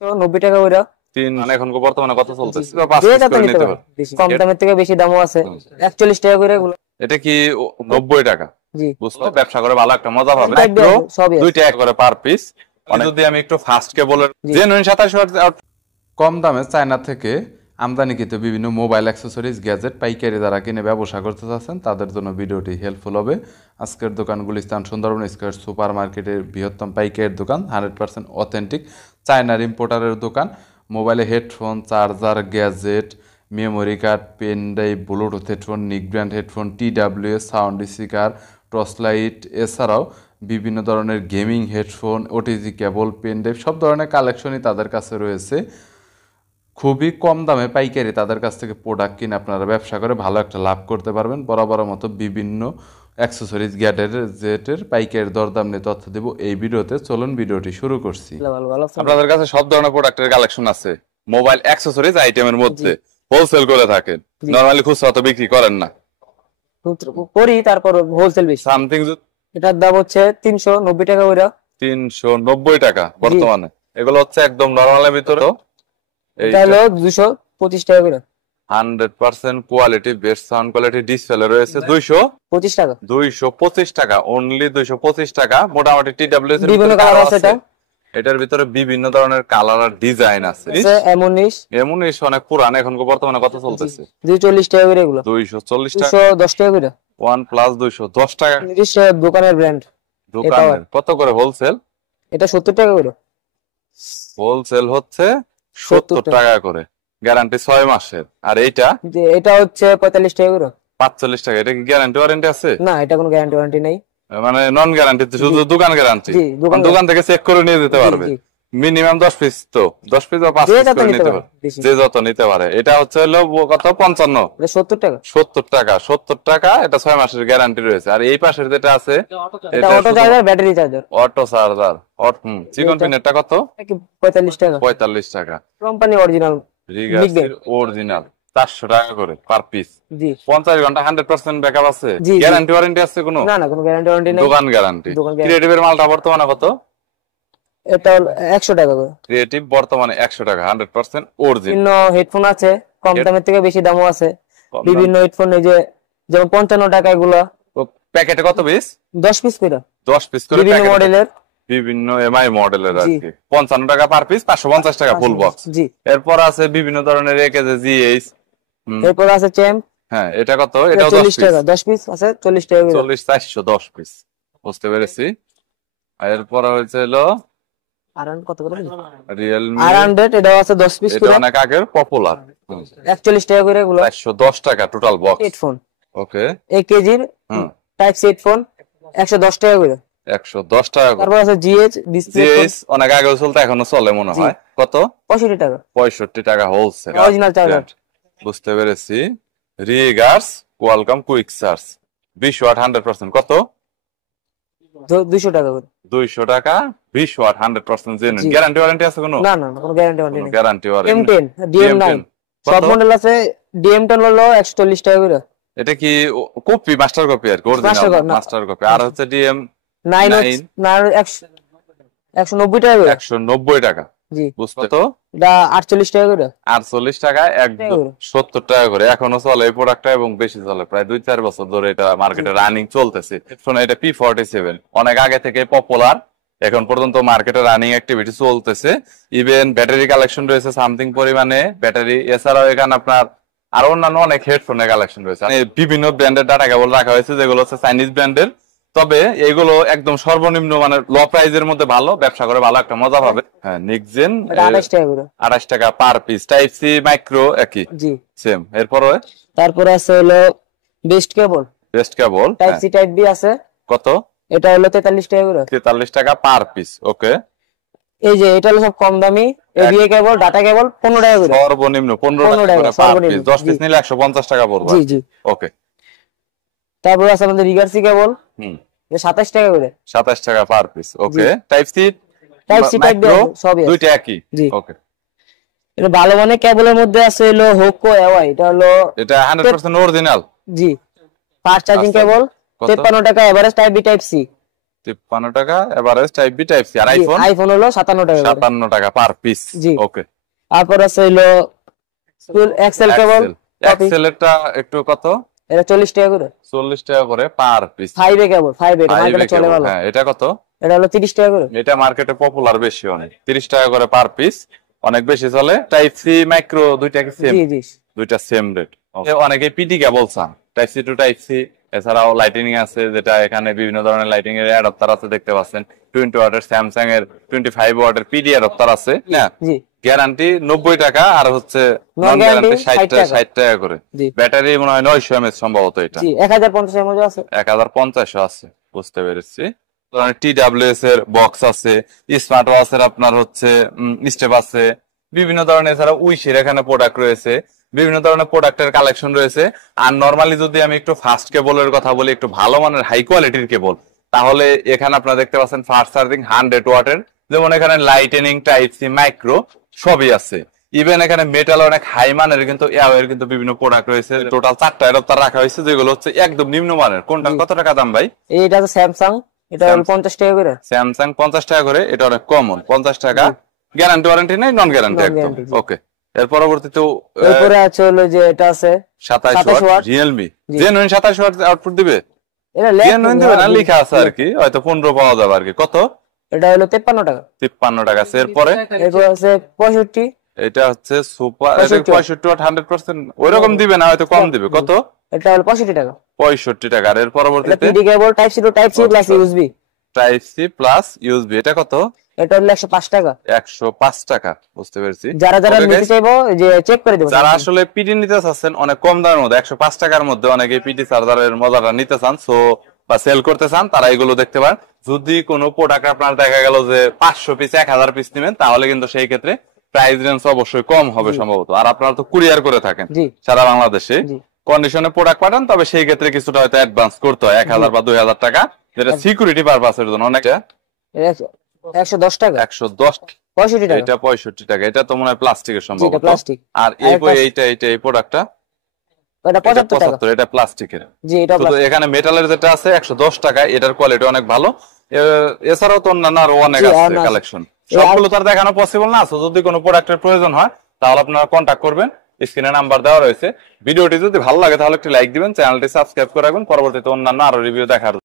90 টাকা ওইটা তিন মানে এখন বর্তমানে কত চলতেছে? যেটা তো নিতে পারো, কম দামের থেকে বেশি দামও আছে। 41 টাকা করে এগুলো। এটা কি 90 টাকা? জি, বুঝতে ব্যবসা করে ভালো একটা মজা পাবে। সবই আছে। 2 টাকা করে পার পিস। যদি আমি একটু ফাস্ট কে বলে জেনুইন 27 কম দামে চায়না থেকে আমদানিকৃত বিভিন্ন মোবাইল অ্যাক্সেসরিজ গ্যাজেট পাইকারি যারা কিনে ব্যবসা করতে চাচ্ছেন তাদের জন্য ভিডিওটি হেল্পফুল হবে। আজকের দোকান গুলিস্তান সুন্দরবন স্কয়ার সুপার মার্কেটের বৃহত্তম পাইকারের দোকান, 100% অথেন্টিক চায়নার ইম্পোর্টারের দোকান। মোবাইলে headphone, charger, gadget, memory card, pen drive, bluetooth headphone, নিক brand headphone, TWS sound speaker, torch light, এছাড়াও বিভিন্ন ধরনের gaming headphone, OTG cable, pen drive সব ধরনের কালেকশনই তাদের কাছে রয়েছে। খুবই কম দামে পাইকারি তাদের কাছ থেকে প্রোডাক্ট কিনে আপনারা ব্যবসা করে ভালো একটা লাভ করতে পারবেন। বরাবর মতো বিভিন্ন অ্যাক্সেসরিজ গ্যাজেটের পাইকারি দরদাম নিয়ে তথ্য দেব এই ভিডিওতে। চলুন ভিডিওটি শুরু করছি। আপনাদের কাছে সব ধরনের প্রোডাক্টের কালেকশন আছে মোবাইল অ্যাক্সেসরিজ আইটেমের মধ্যে। হোলসেল করে থাকেন, নরমালি খুচরা তো বিক্রি করেন না? করি, তারপর হোলসেল বেশি। সামথিং এটার দাম হচ্ছে 390 টাকা ওইটা। 390 টাকা বর্তমানে। এগুলো হচ্ছে একদম নরমালের ভিতরে। এটা হলো 225 টাকা করে। 100% quality, best sound quality display রয়েছে। 225 টাকা। 225 টাকা অনলি, 225 টাকা। মোটামুটি TWS এর বিভিন্ন কালার আছে এটা। এটার ভিতরে বিভিন্ন ধরনের কালার আর ডিজাইন আছে। এমনিশ অনেক পুরান, এখন বর্তমানে কত চলতেছে? 240 টাকা করে এগুলো। 240 টাকা। 210 টাকা করে। OnePlus 210 টাকা। দোকানের ব্র্যান্ড। দোকানের কত করে হোলসেল? এটা 70 টাকা করে। হোলসেল হচ্ছে 70 টাকা করে, গ্যারান্টি 6 মাসের। আর এটা হচ্ছে 45 টাকা করে। 45 টাকা। এটা কি গ্যারান্টি ওয়ারেন্টি আছে? না, এটা কোনো গ্যারান্টি ওয়ারেন্টি নাই, মানে নন গ্যারান্টি, শুধু দোকান গ্যারান্টি। দোকান থেকে চেক করে নিয়ে যেতে পারবে। মিনিমাম 10 পিস, তো 10 পিস বা 5 পিস করে নিতে পারবে, যে যত নিতে পারে। এটা হচ্ছে হলো কত? 55। 70 টাকা। 70 টাকা। 70 টাকা। এটা 6 মাসের গ্যারান্টি রয়েছে। আর এই পাশের যেটা আছে এটা auto charger, battery charger. Auto charger, চিকন পিনেরটা কত? 45 টাকা। 45 টাকা। Company original, রিগার্সের original. 400 টাকা করে পার পিস। জি। 50 ঘন্টা 100% ব্যাকআপ আছে। গ্যারান্টি ওয়ারেন্টি আছে কোনো? না, কোনো গ্যারান্টি ওয়ারেন্টি নেই। দোকান গ্যারান্টি। ক্রিয়েটিভের মালটা বর্তমানে কত? এটা 100 টাকা করে। ক্রিয়েটিভ বর্তমানে 100 টাকা, 100% অরিজিনাল। বিভিন্ন হেডফোন আছে, কম দামের থেকে বেশি দামও আছে। বিভিন্ন হেডফোন এই যে যেমন 55 টাকা এগুলো। প্যাকেটে কত পিস? 10 পিস করে। 10 পিস করে বিভিন্ন মডেলের, বিভিন্ন এমআই মডেলের আর কি। 55 টাকা পার পিস, 550 টাকা ফুল বক্স। জি। এরপর আছে বিভিন্ন ধরনের একেজে জিএইচ। এরপর আছে চ্যাম্প। হ্যাঁ, এটা কত? এটাও 40 টাকা। 10 পিস আছে 40 টাকা করে। 40 410 পিস। বুঝতে পেরেছি। এরপর হচ্ছে হলো আরান কত করে? রিয়েলমি R100, এটাও আছে 10 পিস করে। এটা অনেক আগের পপুলার। 41 টাকা করে এগুলো। 410 টাকা টোটাল বক্স। হেডফোন ওকে। 1 কেজির টাইপ সি হেডফোন 110 টাকা করে। 110 টাকা করে। তারপর আছে জিএইচ ডিসপ্লে। জিএইচ অনেক আগে চলতে, এখনো চলে মনে হয়। কত? 65 টাকা। 65 টাকা হোলসেল অরিজিনাল চার্জার। বুঝতে পেরেছি। রিগার্স কোয়ালকম কুইক চার্জ 20 ওয়াট 100%। কত? 200 টাকা করে। 200 টাকা 20 ওয়াট 100% জেনুইন। গ্যারান্টি ওয়ারেন্টি আছে কোনো? না, কোনো গ্যারান্টি ওয়ারেন্টি নেই। Guarantee warranty. M10 DM9 সব মডেল আছে। DM10 হলো 140 টাকা করে। এটা কি কপি, মাস্টার কপি আর কি? Original master copy. আর হচ্ছে DM9 190 টাকা করে। 190 টাকা। জি। বুঝতে তো? এটা 48 টাকা করে। 48 টাকা, একদম 70 টাকা করে। এখনো চলে এই প্রোডাক্টটা এবং বেশি চলে। প্রায় 2-4 বছর ধরে এটা মার্কেটে রানিং চলতেছে। শোনো, এটা P47 অনেক আগে থেকে পপুলার, এখন পর্যন্ত মার্কেটে রানিং অ্যাক্টিভিটি চলতেছে। ইভেন ব্যাটারি কালেকশন রয়েছে সামথিং পরিমাণে ব্যাটারি। এছাড়াও এখানে আপনার আরো অন্যান্য অনেক হেডফোনের কালেকশন রয়েছে। বিভিন্ন ব্র্যান্ডের ডাটা কেবল রাখা হয়েছে, যেগুলো হচ্ছে চাইনিজ ব্র্যান্ডের। তবে এগুলো একদম সর্বনিম্ন মানে লো প্রাইজের মধ্যে ভালো ব্যবসা করে ভালো একটা মজা পাবে। হ্যাঁ, নিকজেন 28 টাকা করে। 28 টাকা per piece. Type C micro একই। জি। সেম। তারপরে আছে হলো best cable. Type C type B আছে। কত? এটা হলো 43 টাকা করে। 43 টাকা পার পিস। ওকে। এই যে এটা হলো সব কম দামি এভিএ কেবল, ডাটা কেবল 15 টাকা করে। সর্বনিম্ন 15 টাকা করে পার পিস। 10 পিস নিলে 150 টাকা পড়বে। জি। ওকে। তারপর আছে আমাদের রিগার্সি কেবল। 27 টাকা করে। 27 টাকা পার পিস। ওকে। টাইপ সি টাইপ বি সবই দুইটা একই। ওকে। এটা ভালো মানের কেবলের মধ্যে আছে হলো হোকো এওয়াই। এটা 100% অরিজিনাল। জি। ফাস্ট চার্জিং কেবল 53 টাকা। Average type B type C 53 টাকা average type B type C. আর আইফোন আইফোন হলো 57 টাকা করে। 57 টাকা পার পিস। জি। ওকে, তারপর আছে হলো এক্সেল কেবল। এক্সেল এরটা একটু কত? এটা 40 টাকা করে। 40 টাকা করে পার পিস। 5 এ কেবল, 5 এটা মার্কেটে চলে ভালো। হ্যাঁ, এটা কত? এটা হলো 30 টাকা করে। এটা মার্কেটে পপুলার বেশি, অনেক 30 টাকা করে পার পিস, অনেক বেশি চলে। টাইপ সি মাইক্রো দুইটা কি সেম? জি জি, দুইটা সেম রেট। অনেকে পিটি কেবল চান, type C to type C. এছাড়াও লাইটিং আছে, যেটা এখানে বিভিন্ন ধরনের লাইটিং এর অ্যাডাপ্টার আছে দেখতে পাচ্ছেন। 20 ওয়াটের স্যামসাং এর 25 ওয়াটের পিডি অ্যাডাপ্টার আছে না। জি। গ্যারান্টি 90 টাকা, আর হচ্ছে নন গ্যারান্টি 60 টাকা করে। ব্যাটারি মনে হয় 900 mAh সম্ভবত। এটা জি 1050 mAh আছে। 1050 আছে, বুঝতে পেরেছি। TWS এর বক্স আছে, স্মার্ট ওয়াচের আপনার হচ্ছে স্টেপ আছে, বিভিন্ন ধরনের। এছাড়া উইশের এখানে প্রোডাক্ট রয়েছে, বিভিন্ন ধরনের প্রোডাক্টের কালেকশন রয়েছে। আর নরমালি যদি আমি একটু ফাস্ট কেবলের কথা বলি, একটু ভালো মানের হাই কোয়ালিটির কেবল, তাহলে এখানে আপনারা দেখতে পাচ্ছেন ফাস্ট চার্জিং 100 ওয়াটের, যেমন এখানে লাইটেনিং, টাইপ সি, মাইক্রো সবই আছে। ইভেন এখানে মেটাল অনেক হাই মানের কিন্তু এর কিন্তু বিভিন্ন প্রোডাক্ট রয়েছে। টোটাল 4টা অ্যাডাপ্টার রাখা হয়েছে, যেগুলো হচ্ছে একদম নিম্ন মানের। কোনটা কত টাকা দাম ভাই? এইটা তো স্যামসাং, এটা হলো 50 টাকা করে। স্যামসাং 50 টাকা করে, এটা অনেক কমন 50 টাকা। গ্যারান্টি ওয়ারেন্টি নাই, নন গ্যারান্টি একদম। ওকে, এর পরবর্তীতে এরপরে আছে হলো যে এটা আছে 27 watt Realme genuine 27 watt output দিবে। এটা জেনুইন দিবে না, লেখা আছে আর কি, হয়তো 15 পাওয়া যাবে আর কি। কত? এটা হলো 53 টাকা। 53 টাকা। এরপরে এরপর আছে 65। এটা হচ্ছে সুপার 65 ওয়াট 100%, ওইরকম দিবে না, হয়তো কম দিবে। কত? এটা হলো 65 টাকা। 65 টাকা। আর এর পরবর্তীতে PD cable type C to type C plus USB. Type C plus USB, এটা কত? এটা হলো 105 টাকা। 105 টাকা, বুঝতে পেরেছি। যারা নিতে চাইবো যে চেক করে দেব। যারা আসলে পিডি নিতে চাচ্ছেন অনেক কম দামের মধ্যে, 105 টাকার মধ্যে অনেকে পিডি চার্জারের মজাটা নিতে চান, সো বা সেল করতে চান, তারা এগুলো দেখতে পারেন। যদি কোনো প্রোডাক্ট আপনার দেখা গেল যে 500 পিস 1000 পিস নেবেন, তাহলে কিন্তু সেই ক্ষেত্রে প্রাইস রেঞ্জ অবশ্যই কম হবে সম্ভবত। আর আপনারা তো কুরিয়ার করে থাকেন সারা বাংলাদেশে, কন্ডিশনে প্রোডাক্ট পাঠান, তবে সেই ক্ষেত্রে কিছুটা হয়তো অ্যাডভান্স করতে হয়, 1000 বা 2000 টাকা, যেটা সিকিউরিটি পারপাসের জন্য অনেকটা। 110 টাকা। 110 65 টাকা। এটা 65 টাকা। এটা তো মনে হয় প্লাস্টিকের সম্ভবত। প্লাস্টিক। আর এই প্রোডাক্টটা এটা 75 টাকা। এটা প্লাস্টিকের। জি, এটা প্লাস্টিক। এখানে মেটালের যেটা আছে 110 টাকা, এটার কোয়ালিটি অনেক ভালো। এছাড়াও তো অন্যান্য আরো অনেক আছে কালেকশন, সবগুলো তো আর দেখানো পসিবল না। যদি কোনো প্রোডাক্টের প্রয়োজন হয়, তাহলে আপনারা কন্ট্যাক্ট করবেন, স্ক্রিনে নাম্বার দেওয়া রয়েছে। ভিডিওটি যদি ভালো লাগে তাহলে একটি লাইক দিবেন, চ্যানেলটি সাবস্ক্রাইব করে রাখবেন, পরবর্তীতে অন্যান্য আরো রিভিউ দেখার